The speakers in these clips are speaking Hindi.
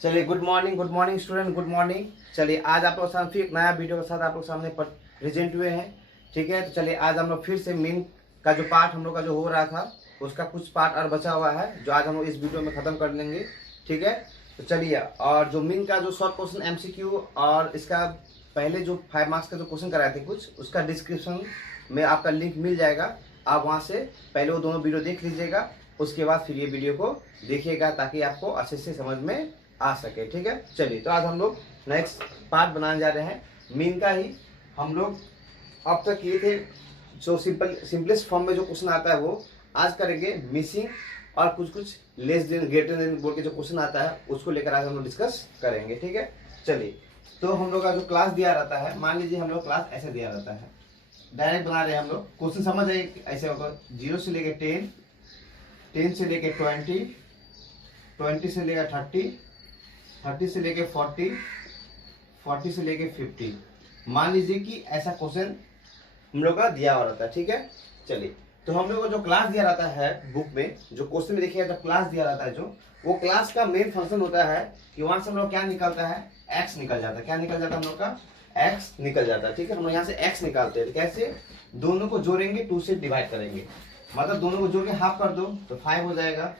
चलिए good morning student, good morning. चलिए आज आप लोग साथ फिर एक नया वीडियो के साथ आप लोग सामने प्रेजेंट हुए हैं। ठीक है, तो चलिए आज हम लोग फिर से मीन का जो पार्ट हम लोग का जो हो रहा था उसका कुछ पार्ट और बचा हुआ है जो आज हम लोग इस वीडियो में ख़त्म कर लेंगे। ठीक है, तो चलिए, और जो मीन का जो शॉर्ट क्वेश्चन एमसीक्यू और इसका पहले जो 5 मार्क्स का जो क्वेश्चन कराए थे कुछ, उसका डिस्क्रिप्शन में आपका लिंक मिल जाएगा। आप वहाँ से पहले वो दोनों वीडियो देख लीजिएगा, उसके बाद फिर ये वीडियो को देखिएगा ताकि आपको अच्छे से समझ में आ सके। ठीक है, चलिए तो आज हम लोग नेक्स्ट पार्ट बनाने जा रहे हैं मीन का ही। हम लोग अब तक किए थे जो सिंपलेस्ट फॉर्म में जो क्वेश्चन आता है वो आज करेंगे मिसिंग, और कुछ कुछ लेस देन ग्रेटर देन बोल के जो क्वेश्चन आता है उसको लेकर आज हम लोग डिस्कस करेंगे। ठीक है, चलिए तो हम लोग का जो क्लास दिया रहता है, मान लीजिए हम लोग क्लास ऐसे दिया रहता है, डायरेक्ट बना रहे हैं हम लोग। क्वेश्चन समझ आइए ऐसे होगा, 0 से लेके 10, 10 से लेके 20, 20 से लेकर 30, 30 से लेके 40, 40 से लेके 50। मान लीजिए कि ऐसा क्वेश्चन हम लोग का दिया हुआ रहता है। ठीक है, चलिए तो हम लोग को जो क्लास दिया रहता है बुक में, जो क्वेश्चन में देखिएगा जब क्लास दिया रहता है जो, वो क्लास का मेन फंक्शन होता है कि वहां से हम लोग क्या निकलता है, एक्स निकल जाता है। क्या निकल जाता है हम लोग का, एक्स निकल जाता है। ठीक है, हम लोग यहाँ से एक्स निकालते हैं। कैसे, दोनों को जोड़ेंगे, 2 से डिवाइड करेंगे, मतलब दोनों को जोड़ के हाफ कर दो तो 5 हो जाएगा।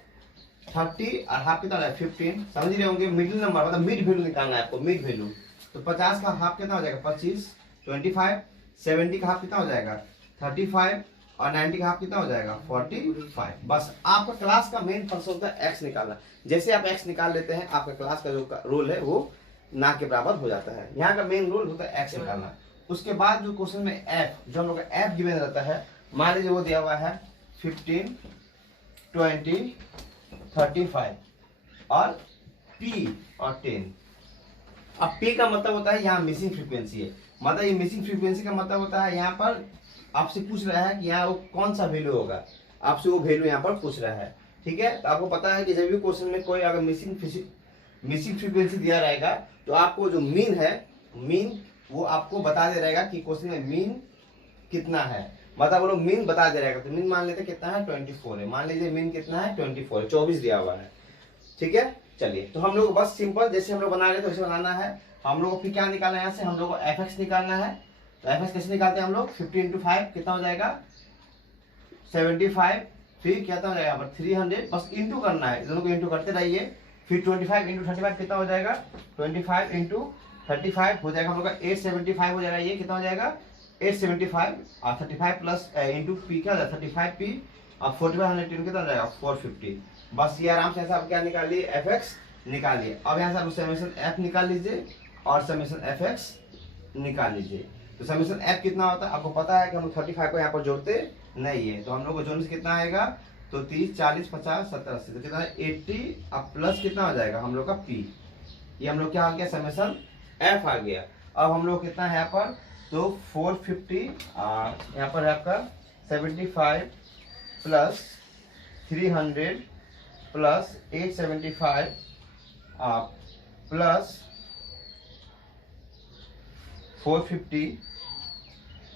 30 और हाफ कितना है, 15। समझ रहे होंगे, मिडिल नंबर मतलब मिड वैल्यू निकालना है आपको, मिड वैल्यू। तो 50 का हाफ कितना हो जाएगा, 25, 25, 70 का हाफ कितना हो जाएगा, 35, और 90 का हाफ कितना हो जाएगा, 45। बस आपका क्लास का मेन फंक्शन होता है एक्स निकालना। जैसे आप एक्स निकाल लेते हैं, आपका क्लास का जो रोल है वो ना के बराबर हो जाता है। यहाँ का मेन रोल होता है एक्स निकालना। उसके बाद जो क्वेश्चन में एफ, जो हम लोग का एफ गिवन रहता है, मान लीजिए वो दिया हुआ है 15, 20, 35 और P और 10। अब P का मतलब होता है यहाँ मिसिंग फ्रीक्वेंसी है, मतलब ये मिसिंग फ्रीक्वेंसी का मतलब होता है यहाँ पर आपसे पूछ रहा है कि यहाँ वो कौन सा वैल्यू होगा, आपसे वो वैल्यू यहाँ पर पूछ रहा है। ठीक है, तो आपको पता है कि जब भी क्वेश्चन में कोई अगर मिसिंग फ्रीक्वेंसी दिया रहेगा तो आपको जो मीन है, मीन वो आपको बता दे रहेगा कि क्वेश्चन में मीन कितना है, मतलब वो लोग मीन बता दे रहेगा। तो मीन मान लेते कितना है, 24 है। मान लीजिए मीन कितना है, 24 है, 24 दिया हुआ है। ठीक है, चलिए तो हम लोग बस सिंपल जैसे हम लोग बना रहे थे वैसे बनाना है। हम लोग को फिर क्या निकालना है, यहाँ से हम लोग को एफ एक्स निकालना है। तो एफ एक्स कैसे निकालते हैं हम लोग, 50 × 5 कितना हो जाएगा, 75। फिर क्या हो जाएगा यहाँ पर 300, बस इंटू करना है, दोनों को इंटू करते रहिए। फिर 25 × 35 कितना हो जाएगा, 25 × 35 हो जाएगा हम लोग का 875 हो जाएगा। ये कितना हो जाएगा, 875 और 35 प्लस इंटू पी क्या हो जाएगा, 35p और 45 कितना हो जाएगा, 450। बस ये आराम से ऐसा आप क्या निकाल लिए, एफ एक्स निकाल लिए। अब यहाँ से आप समेशन एफ निकाल लीजिए और समेशन एफ एक्स निकाल लीजिए। तो समेशन एफ कितना होता है आपको पता है कि हम 35 को यहाँ पर जोड़ते नहीं है, तो हम लोग को जोड़ने से कितना आएगा, तो 30, 40, 50, 70, 80, तो कितना है 80। अब प्लस कितना हो जाएगा हम लोग का पी, ये हम लोग क्या आ गया, समेशन एफ आ गया। अब हम लोग कितना है यहाँ पर, तो 450 यहाँ पर है आपका 75 प्लस 300 प्लस 875 प्लस 450,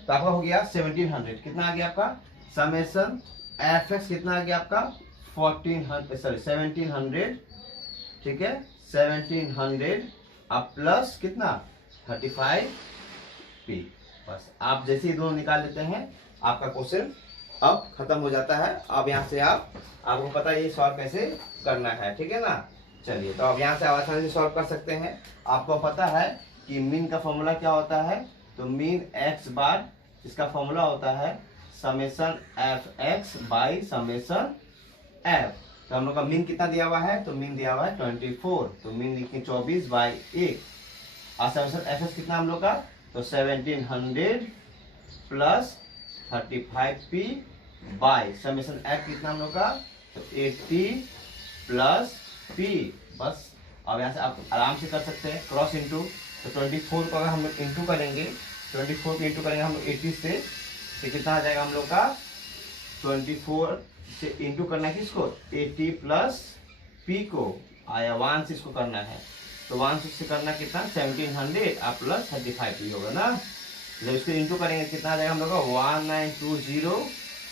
तो आपका हो गया 1700। कितना आ गया आपका समेशन एफ एक्स, कितना आ गया आपका 1700। ठीक है, 1700 अब प्लस कितना 35p। बस आप जैसे ही दोनों निकाल लेते हैं आपका क्वेश्चन अब खत्म हो जाता है। अब यहाँ से आपको पता है ये सॉल्व कैसे करना है। ठीक है ना, चलिए तो अब यहाँ से आप आसानी से सॉल्व कर सकते हैं। आपको पता है कि मीन का फॉर्मूला क्या होता है, तो मीन एक्स बार, इसका फॉर्मूला होता है summation F x by summation F. तो हम लोग का मीन कितना दिया हुआ है, तो मीन दिया हुआ है 24, तो मीन लिखिए 24/1। और समेशन एफ एक्स कितना हम लोग का, तो 1700 plus 35p by summation F कितना हम लोग का, तो 80 प्लस p। बस अब यहाँ से आप आराम से कर सकते हैं क्रॉस इंटू। तो 24 को अगर हम लोग इंटू करेंगे, 24 को इंटू करेंगे हम लोग 80 से, तो कितना आ जाएगा हम लोग का, 24 से इंटू करना है किसको, 80 प्लस p को आया 1 से इसको करना है, तो 1 से करना कितना 1700 और प्लस 35p होगा ना। जब इसको इंटू करेंगे कितना आ जाएगा हम लोग का 1920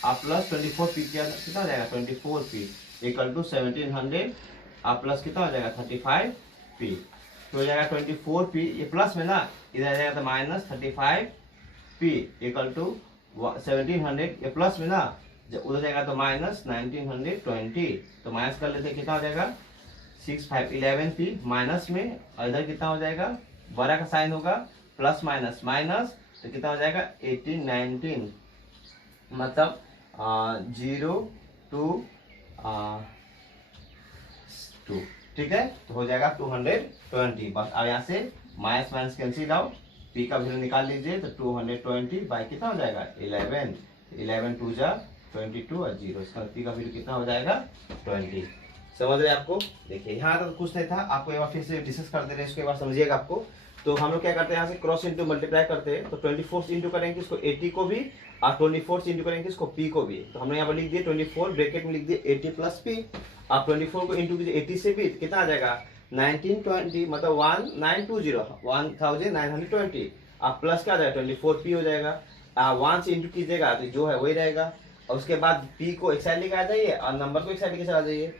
और प्लस 24p कितना हो जाएगा 24p इक्वल टू 1700 और प्लस कितना हो जाएगा 35 पी, तो हो जाएगा 24 पी, ये प्लस में ना, इधर आ जाएगा तो माइनस 35 पी इक्वल टू 1700, ये प्लस में ना, जब उधर जाएगा तो माइनस 1920, तो माइनस कर लेते कितना हो जाएगा 6511 पी माइनस में, और इधर कितना हो जाएगा बड़ा का साइन होगा प्लस माइनस माइनस, तो कितना हो जाएगा 1819, मतलब 0 2 2, ठीक है, तो हो जाएगा 220। बस अब यहाँ से minus minus cancel out, P का वैल्यू निकाल लीजिए, तो 220 बाई कितना हो जाएगा 11, 11 2 जा 22 और 0, इसका पी का वैल्यू कितना हो जाएगा 20। समझ रहे आपको? देखिए यहाँ तक कुछ नहीं था, आपको एक बार फिर से डिस्कस कर दे रहे हैं, इसको एक बार समझिएगा आपको। तो हम लोग क्या करते हैं, यहाँ से क्रॉस इंटू मल्टीप्लाई करते हैं, तो 24 से इंटू करेंगे इसको 80 को भी, और 24 से इंटू करेंगे इसको पी को भी, तो हमने यहाँ पर लिख दिए 24 ब्रैकेट में लिख दिए 80 प्लस पी। आप 24 को इंटू कीजिए 80 से भी, कितना आ जाएगा 1920, मतलब 1920, आप प्लस क्या आ जाएगा 24 पी हो जाएगा। 1 से इंटू कीजिएगा तो जो है वही रहेगा, और उसके बाद पी को एक साइड लेके आ जाइए और नंबर को एक साइड लेके चला जाइए।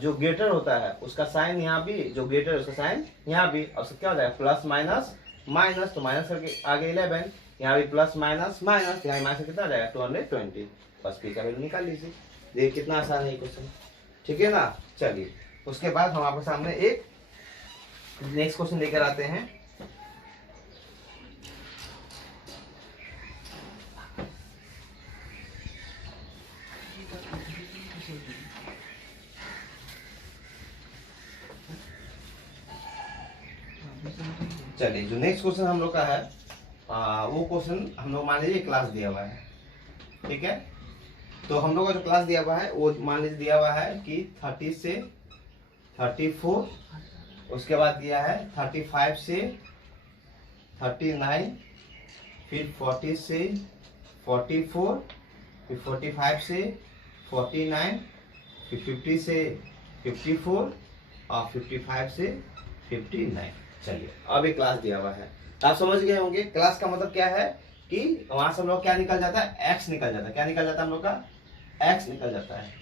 जो ग्रेटर होता है उसका साइन यहाँ भी, जो ग्रेटर है उसका साइन यहाँ भी, और उसका क्या हो जाएगा प्लस माइनस माइनस, तो माइनस करके आगे 11, यहाँ भी प्लस माइनस माइनस, यहाँ माइनस कितना आ जाएगा 220, बस पी का वैल्यू निकाल लीजिए। देखिए कितना आसान है क्वेश्चन, ठीक है ना। चलिए उसके बाद हम आपके सामने एक नेक्स्ट क्वेश्चन लेकर आते हैं। चलिए जो नेक्स्ट क्वेश्चन हम लोग का है, वो क्वेश्चन हम लोग मान लीजिए क्लास दिया हुआ है, ठीक है। तो हम लोग का जो क्लास दिया हुआ है वो मान लीजिए दिया हुआ है कि 30 से 34, उसके बाद दिया है 35 से 39, फिर 40 से 44, फिर 45 से 49, फिर 50 से 54 और 55 से 59। चलिए अब एक क्लास दिया हुआ है, आप समझ गए होंगे क्लास का मतलब क्या है, कि वहां से हम लोग क्या निकल जाता है एक्स निकल जाता है, क्या निकल जाता है हम लोग का एक्स निकल जाता है।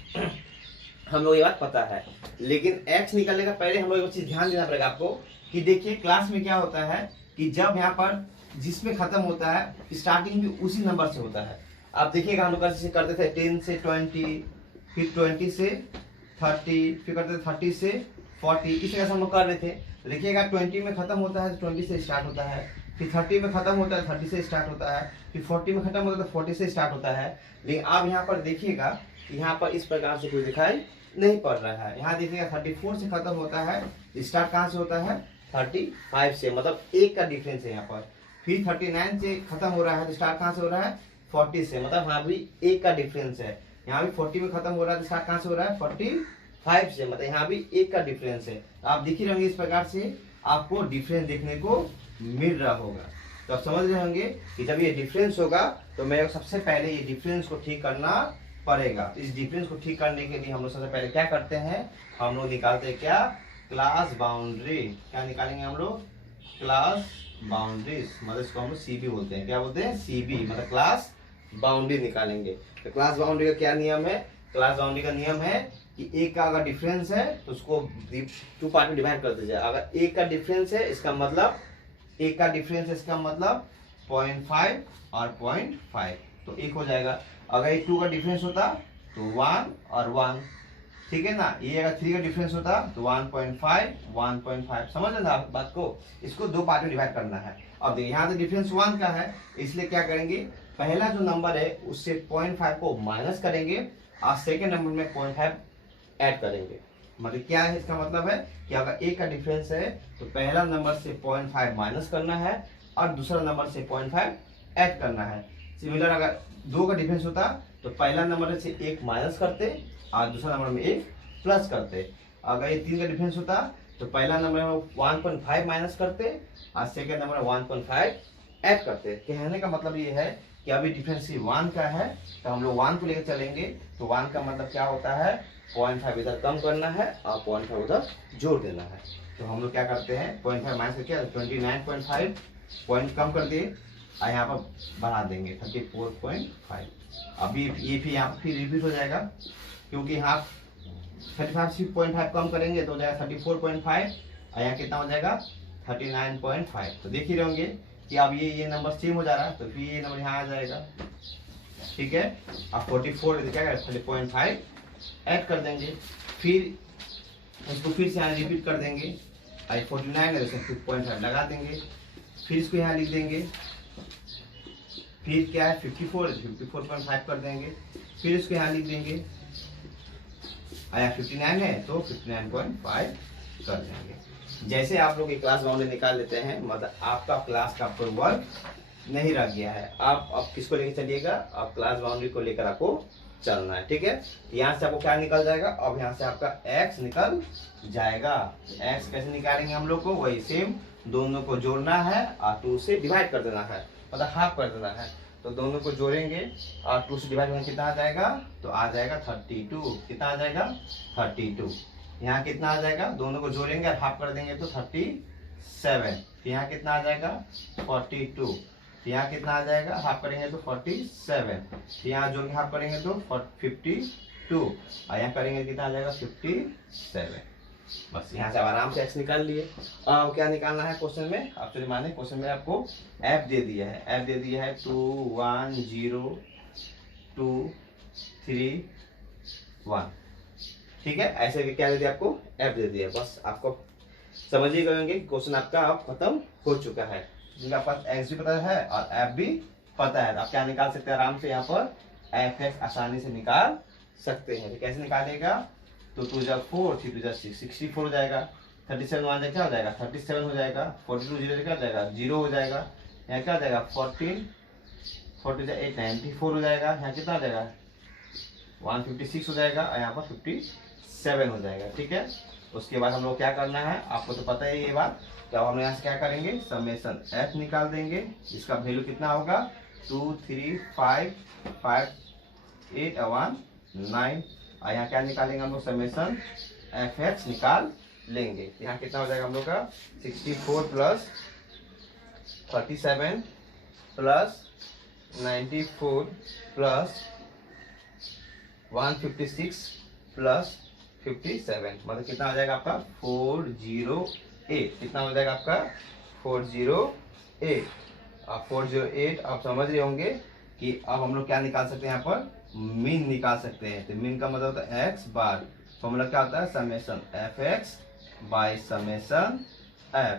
हम लोग ये बात पता है, लेकिन एक्स निकलने का पहले हम लोग एक चीज ध्यान देना पड़ेगा आपको, कि देखिए क्लास में क्या होता है कि जब यहाँ पर जिसमें खत्म होता है स्टार्टिंग भी उसी नंबर से होता है। आप देखिएगा हम लोग कैसे करते थे 10 से 20, फिर 20 से 30, फिर करते थे 30 से 40, इस तरह से हम लोग कर रहे थे। देखिएगा 20 में खत्म होता है तो 20 से स्टार्ट होता है, फिर 30 में खत्म होता है 30 से स्टार्ट होता है, फिर 40 में खत्म होता है तो 40 से स्टार्ट होता है। लेकिन आप यहाँ पर देखिएगा कि यहाँ पर इस प्रकार से कुछ दिखाई नहीं पड़ रहा है। यहाँ देखिएगा 34 से खत्म होता है, स्टार्ट कहाँ से होता है 35 से, मतलब एक का डिफरेंस है यहाँ पर। फिर 39 से खत्म हो रहा है तो स्टार्ट कहाँ से हो रहा है 40 से, मतलब यहाँ भी एक का डिफरेंस है। यहाँ भी 40 में खत्म हो रहा है तो स्टार्ट कहाँ से हो रहा है 45 से, मतलब यहाँ भी एक का डिफरेंस है। आप देख ही रहेंगे इस प्रकार से आपको डिफरेंस देखने को मिल रहा होगा। तो आप समझ रहे होंगे कि जब ये डिफरेंस होगा तो मेरे को सबसे पहले ये डिफरेंस को ठीक करना पड़ेगा। इस डिफरेंस को ठीक करने के लिए हम लोग सबसे पहले क्या करते हैं, हम लोग निकालते हैं क्या क्लास बाउंड्री। क्या निकालेंगे हम लोग क्लास बाउंड्रीज, मतलब इसको हम लोग सीबी बोलते हैं। क्या बोलते हैं सीबी, मतलब क्लास बाउंड्री निकालेंगे। तो क्लास बाउंड्री का क्या नियम है, क्लास बाउंड्री का नियम है कि एक का अगर डिफरेंस है तो उसको 2 पार्ट में डिवाइड कर दीजिए। अगर एक का डिफरेंस है इसका मतलब एक का डिफरेंस है इसका मतलब 0.5 और 0.5, तो एक हो जाएगा। अगर ये 2 का डिफरेंस होता तो 1 और 1, ठीक है ना। ये अगर 3 का डिफरेंस होता तो 1.5 1.5, समझ लेना बात को। इसको 2 पार्ट में डिवाइड करना है। अब देखिए यहाँ तो डिफरेंस 1 का है, इसलिए क्या करेंगे पहला जो नंबर है उससे 0.5 को माइनस करेंगे और सेकेंड नंबर में 0.5 ऐड करेंगे। मतलब क्या है इसका मतलब है कि अगर एक का डिफरेंस है तो पहला नंबर से 0.5 माइनस करना है और दूसरा नंबर से 0.5 ऐड करना है। सिमिलर अगर 2 का डिफरेंस होता तो पहला नंबर से 1 माइनस करते और दूसरा नंबर में 1 प्लस करते। अगर ये 3 का डिफरेंस होता तो पहला नंबर में 1.5 माइनस करते और सेकेंड नंबर में 1.5 ऐड करते। कहने का मतलब ये है कि अभी डिफरेंस 1 का है तो हम लोग 1 को लेकर चलेंगे, तो 1 का मतलब क्या होता है 0.5 इधर कम करना है और 0.5 उधर जोड़ देना है। तो हम लोग क्या करते हैं 0.5 माइनस करके 29.5 पॉइंट कम कर दिए और यहाँ पर बढ़ा देंगे 34.5। अभी ये भी यहाँ पर फिर रिपीट हो जाएगा, क्योंकि यहाँ 35.5 कम करेंगे तो हो जाएगा 34.5 और यहाँ कितना हो जाएगा 39.5। तो देख ही रहे होंगे कि अब ये नंबर सेम हो जा रहा है, तो फिर ये नंबर यहाँ आ जाएगा। ठीक है, अब 44 क्या करें 30.5 ऐड कर देंगे, फिर उसको फिर से यहाँ रिपीट कर देंगे। आई 49 है, उसमें 2.5 लगा देंगे, फिर इसको यहाँ लिख देंगे। फिर क्या है 54 है, 54.5 कर देंगे, फिर इसको यहाँ लिख देंगे। आया 59 है तो 59.5 कर देंगे। जैसे आप लोग ये क्लास बाउंड्री निकाल लेते हैं, मतलब आपका क्लास का कोई वर्क नहीं रह गया है। आप अब किसको लेकर चलिएगा, आप क्लास बाउंड्री को लेकर आपको चलना है। ठीक है, यहाँ से आपको क्या निकल जाएगा, अब यहाँ से आपका x निकल जाएगा। x कैसे निकालेंगे हम लोग को, वही सेम, दोनों को जोड़ना है और 2 से डिवाइड कर देना है, मतलब हाफ कर देना है। तो दोनों को जोड़ेंगे और 2 से डिवाइड करने कितना आ जाएगा, तो आ जाएगा 32। कितना आ जाएगा 32। यहाँ कितना आ जाएगा, दोनों को जोड़ेंगे और हाफ कर देंगे तो 37। यहाँ कितना आ जाएगा 42। यहाँ कितना आ जाएगा, हाफ करेंगे तो 47। यहाँ जोड़ के हाफ करेंगे तो 52 और यहाँ करेंगे कितना आ जाएगा 57। बस यहाँ से आराम से x निकाल लिए। अब क्या निकालना है क्वेश्चन में, आप चलिए माने क्वेश्चन में आपको f दे दिया है, f दे दिया है 2 1 0 2 3 1। ठीक है, ऐसे क्या दे दिया आपको, f दे दिया। बस आपको समझ ही गए कि क्वेश्चन आपका अब खत्म हो चुका है, जिनका पास x भी पता है और f भी पता है। आप क्या निकाल सकते हैं आराम से, यहाँ पर f आसानी से निकाल सकते हैं। तो कैसे निकालेगा, तो 2 जा 4 3 2 जा 6 64 हो जाएगा। 37 वहाँ क्या हो जाएगा 37 हो जाएगा। 42 जीरो क्या हो जाएगा 0 हो जाएगा। यहाँ क्या हो जाएगा 14 42 जा 8 94 हो जाएगा। यहाँ कितना हो जाएगा 156 हो जाएगा और यहाँ पर 57 हो जाएगा। ठीक है, उसके बाद हम लोग क्या करना है, आपको तो पता है ये बात। तो अब हम यहाँ से क्या करेंगे, समेशन f निकाल देंगे। इसका वैल्यू कितना होगा 2 3 5 5 8 1 9। और यहाँ क्या निकालेंगे हम लोग, समेशन fx निकाल लेंगे। यहाँ कितना हो जाएगा हम लोग का 64 प्लस 37 प्लस 94 प्लस 156 प्लस 57, मतलब कितना हो जाएगा आपका 408। कितना हो जाएगा आपका 408। अब 408 आप समझ रहे होंगे कि अब हम लोग क्या निकाल सकते हैं, यहाँ पर मीन निकाल सकते हैं। तो मीन का मतलब होता है x बार, फॉर्मूला क्या होता है summation fx by summation f।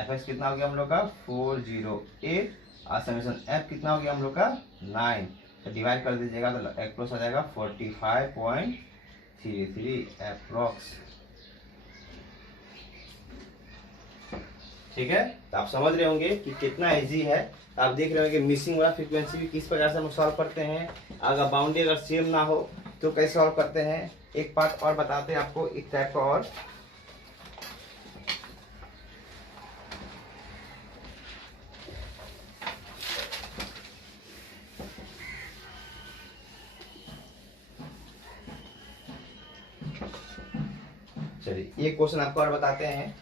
fx कितना हो गया हम लोग का 408 और समेशन f कितना हो गया हम लोग का 9। तो डिवाइड कर दीजिएगा तो अप्रोक्स आ जाएगा 45.33 अप्रोक्स। ठीक है, तो आप समझ रहे होंगे कि कितना इजी है। आप देख रहे होंगे मिसिंग वाला फ्रीक्वेंसी भी किस प्रकार से हम सॉल्व करते हैं। अगर बाउंड्री अगर सेम ना हो तो कैसे सॉल्व करते हैं। एक पार्ट और बताते हैं आपको, एक टाइप का और। चलिए एक क्वेश्चन आपको और बताते हैं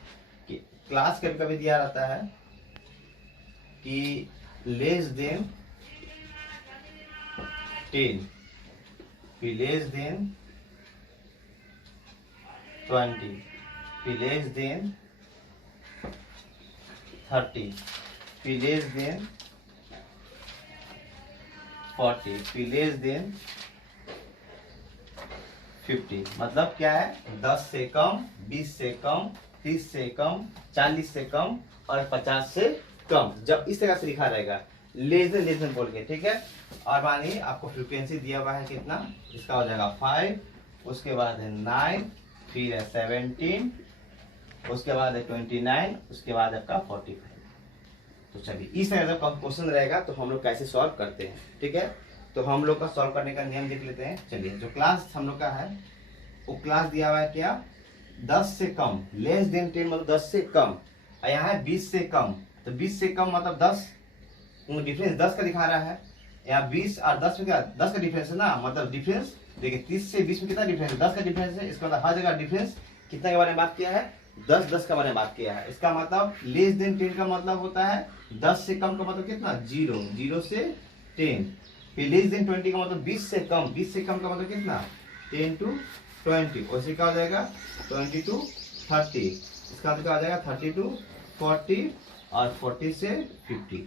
कि क्लास कभी कभी दिया रहता है कि लेस देन 10 भी लेस देन 20 भी लेस देन 30 भी लेस देन 40 भी लेस देन 50। मतलब क्या है 10 से कम 20 से कम 30 से कम 40 से कम और 50 से कम। जब इस तरह से लिखा रहेगा लेस देन बोल के, ठीक है। और मानिए आपको फ्रीक्वेंसी दिया हुआ है कितना, इसका हो जाएगा 5, उसके बाद है 9, फिर है 17, उसके बाद है 29, उसके बाद आपका 45। तो चलिए इस तरह का क्वेश्चन रहेगा तो हम लोग कैसे सॉल्व करते हैं, ठीक है। तो हम लोग का सॉल्व करने का नियम देख लेते हैं। चलिए जो क्लास हम लोग का है वो क्लास दिया हुआ है क्या 10 से कम, लेस देन 10 मतलब 10 से कम, और यहाँ है 20 से कम। तो 20 से कम मतलब 10, डिफरेंस 10 का दिखा रहा है। यहाँ 20 और 10 में क्या 10 का डिफरेंस है ना, मतलब डिफरेंस देखिए 30 से 20 में कितना डिफरेंस है 10 का डिफरेंस है। इसका मतलब हर जगह डिफरेंस कितना के बारे में बात किया है 10 का बारे में बात किया है। इसका मतलब लेस देन 10 का मतलब होता है 10 से कम का मतलब कितना 0, 0 से 10। फिर लेस देन 20 का मतलब 20 से कम, 20 से कम का मतलब कितना 10 to 20। और क्या हो जाएगा 20 to 30। इसका मतलब आ जाएगा 32, 40 और 40 से 50।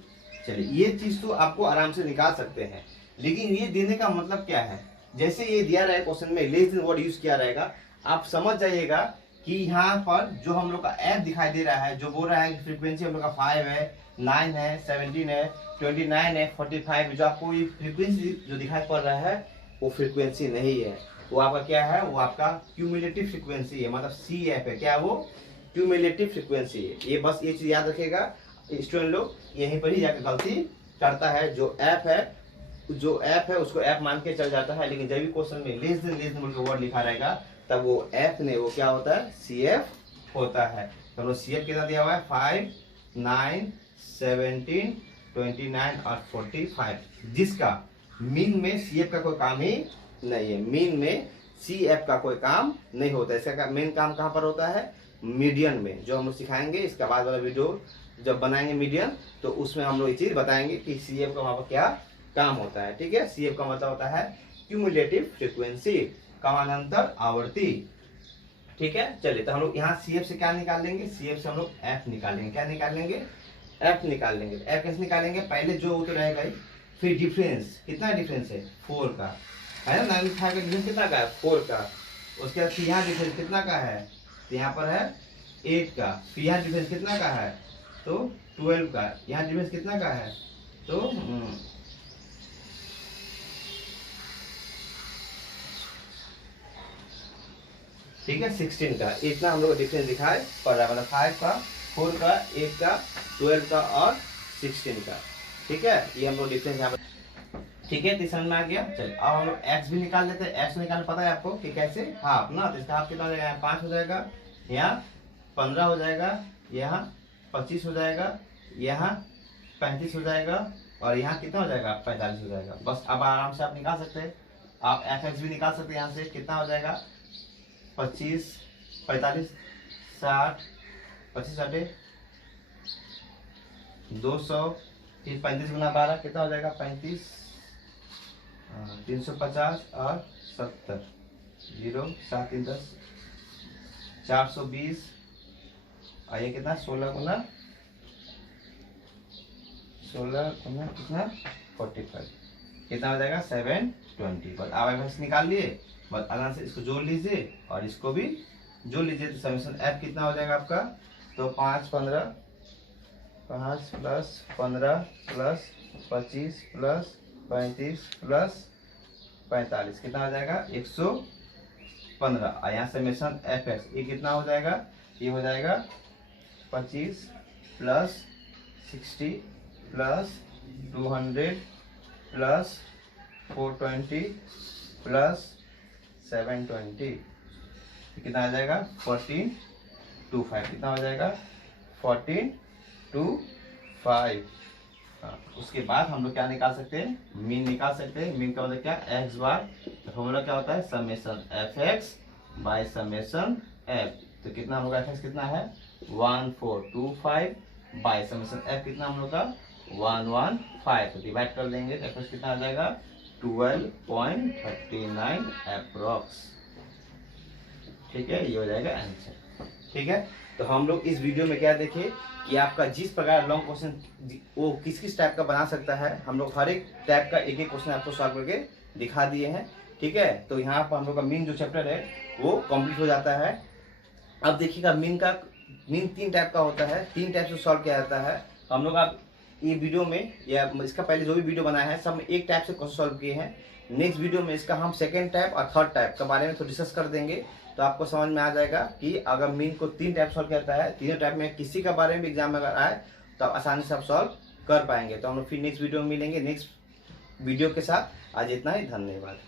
चलिए ये चीज तो आपको आराम से निकाल सकते हैं, लेकिन ये देने का मतलब क्या है, जैसे ये दिया रहेगा क्वेश्चन में लेस देन वर्ड यूज किया रहेगा, आप समझ जाइएगा कि यहाँ पर जो हम लोग का एफ दिखाई दे रहा है, जो बोल रहा है फ्रीक्वेंसी हम लोग का 5 है, 9 है, 17 है, 29 है, 45, जो आपको ये फ्रीक्वेंसी जो दिखाई पड़ रहा है वो फ्रीक्वेंसी नहीं है, वो आपका क्या है, वो आपका क्यूमुलेटिव फ्रीक्वेंसी है, मतलब सी एफ है। क्या वो क्यूमुलेटिव फ्रीक्वेंसी है। ये बस ये चीज याद रखेगा, स्टूडेंट लोग यहीं पर ही जाकर गलती करता है, जो ऐप है उसको ऐप मान के चल जाता है, लेकिन जब भी क्वेश्चन में लेस देन वर्ड लिखा रहेगा तब वो ऐप ने वो क्या होता है, सी एफ होता है। तो हम लोग सी एफ कितना दिया हुआ है, 5, 9, 17, 29 और 45, जिसका मीन में सी एफ का कोई काम ही नहीं है। मीन में सी एफ का कोई काम नहीं होता है। इसका मेन काम कहाँ पर होता है, मीडियन में, जो हम लोग सिखाएंगे इसका बाद वाला वीडियो जब बनाएंगे मीडियन, तो उसमें हम लोग ये चीज बताएंगे कि सी एफ का वहां पर क्या काम होता है। ठीक है, सी एफ का मतलब होता है क्यूमुलेटिव फ्रीक्वेंसी, समानांतर आवर्ती। ठीक है, चलिए तो हम लोग यहाँ सी एफ से क्या निकाल लेंगे, सी एफ से हम लोग एफ निकालेंगे। क्या निकाल लेंगे, एफ निकाल लेंगे। एफ कैसे निकालेंगे, पहले जो तो रहेगा ही, फिर डिफरेंस, कितना डिफरेंस है, 4 का है ना, 9 का डिफरेंस कितना का है, 4 का। उसके बाद फिर यहाँ डिफरेंस कितना का है, तो यहाँ पर है 8 का। फिर यहाँ डिफरेंस कितना का है, तो 12 का। यहाँ डिफरेंस कितना का है, तो ठीक है 16 का। इतना हम लोग डिफरेंस दिखाए पड़ रहा है, मतलब 5 का, 4 का, 8 का, 12 का और 16 का। ठीक है, ये हम लोग डिफरेंस यहाँ पर, ठीक है, समझ में आ गया। चलिए अब हम लोग एक्स भी निकाल लेते हैं। एक्स निकालना पता है आपको कि कैसे, हाफ ना, तो इसका हाफ कितना हो जाएगा, 5 हो जाएगा, यहाँ 15 हो जाएगा, यहाँ 25 हो जाएगा, यहाँ 35 हो जाएगा और यहाँ कितना हो जाएगा, 45 हो जाएगा। बस अब आराम से आप निकाल सकते हैं। आप एफ एक्स भी निकाल सकते हैं, यहाँ से कितना हो जाएगा, 25, 45, 60, 25, 60, 200, 35 गुना 12 कितना हो जाएगा, 35, 350 और 70, 0, 7, 3, 10, 420 और ये कितना, 16 गुना कितना, 45, कितना हो जाएगा, 720। बस आप एफ निकाल लिए, बस आराम से इसको जोड़ लीजिए और इसको भी जोड़ लीजिए, तो समीशन एफ कितना हो जाएगा आपका, तो 5 प्लस 15 प्लस 25 प्लस 35 प्लस 45 कितना हो जाएगा, 115। और यहाँ समीशन एफ एक्स ये कितना हो जाएगा, ये हो जाएगा 25 प्लस 60 प्लस 200 प्लस 420 प्लस 720, कितना आ जाएगा, 1425। कितना हो जाएगा, 1425। हाँ, उसके बाद हम लोग क्या निकाल सकते हैं, मीन निकाल सकते हैं। मीन का मतलब क्या, एक्स बार, फॉर्मूला क्या होता है, summation F x by summation F. तो कितना हम लोग एफ एक्स कितना है, 1425 बाय समेशन एफ कितना हम लोग का, 115। तो डिवाइड कर देंगे तो एफ एक्स कितना आ जाएगा, 12.39 अप्रोक्स। ठीक है, ये हो जाएगा आंसर। ठीक है, तो हम लोग इस वीडियो में क्या देखे कि आपका जिस प्रकार लॉन्ग क्वेश्चन वो किस किस टाइप का बना सकता है, हम लोग हर एक टाइप का एक एक क्वेश्चन आपको सॉल्व करके दिखा दिए हैं। ठीक है, तो यहाँ पर हम लोग का मीन जो चैप्टर है वो कंप्लीट हो जाता है। अब देखिएगा मीन 3 टाइप का होता है, 3 टाइप से सॉल्व किया जाता है। हम लोग आप ये वीडियो में या इसका पहले जो भी वीडियो बनाया है सब में एक टाइप से क्वेश्चन सॉल्व किए हैं। नेक्स्ट वीडियो में इसका हम सेकंड टाइप और थर्ड टाइप के बारे में तो डिस्कस कर देंगे, तो आपको समझ में आ जाएगा कि अगर मीन को 3 टाइप सॉल्व करता है, तीनों टाइप में किसी का बारे में एग्जाम में अगर आए तो आप आसानी से आप सॉल्व कर पाएंगे। तो हम लोग फिर नेक्स्ट वीडियो में मिलेंगे नेक्स्ट वीडियो के साथ। आज इतना ही, धन्यवाद।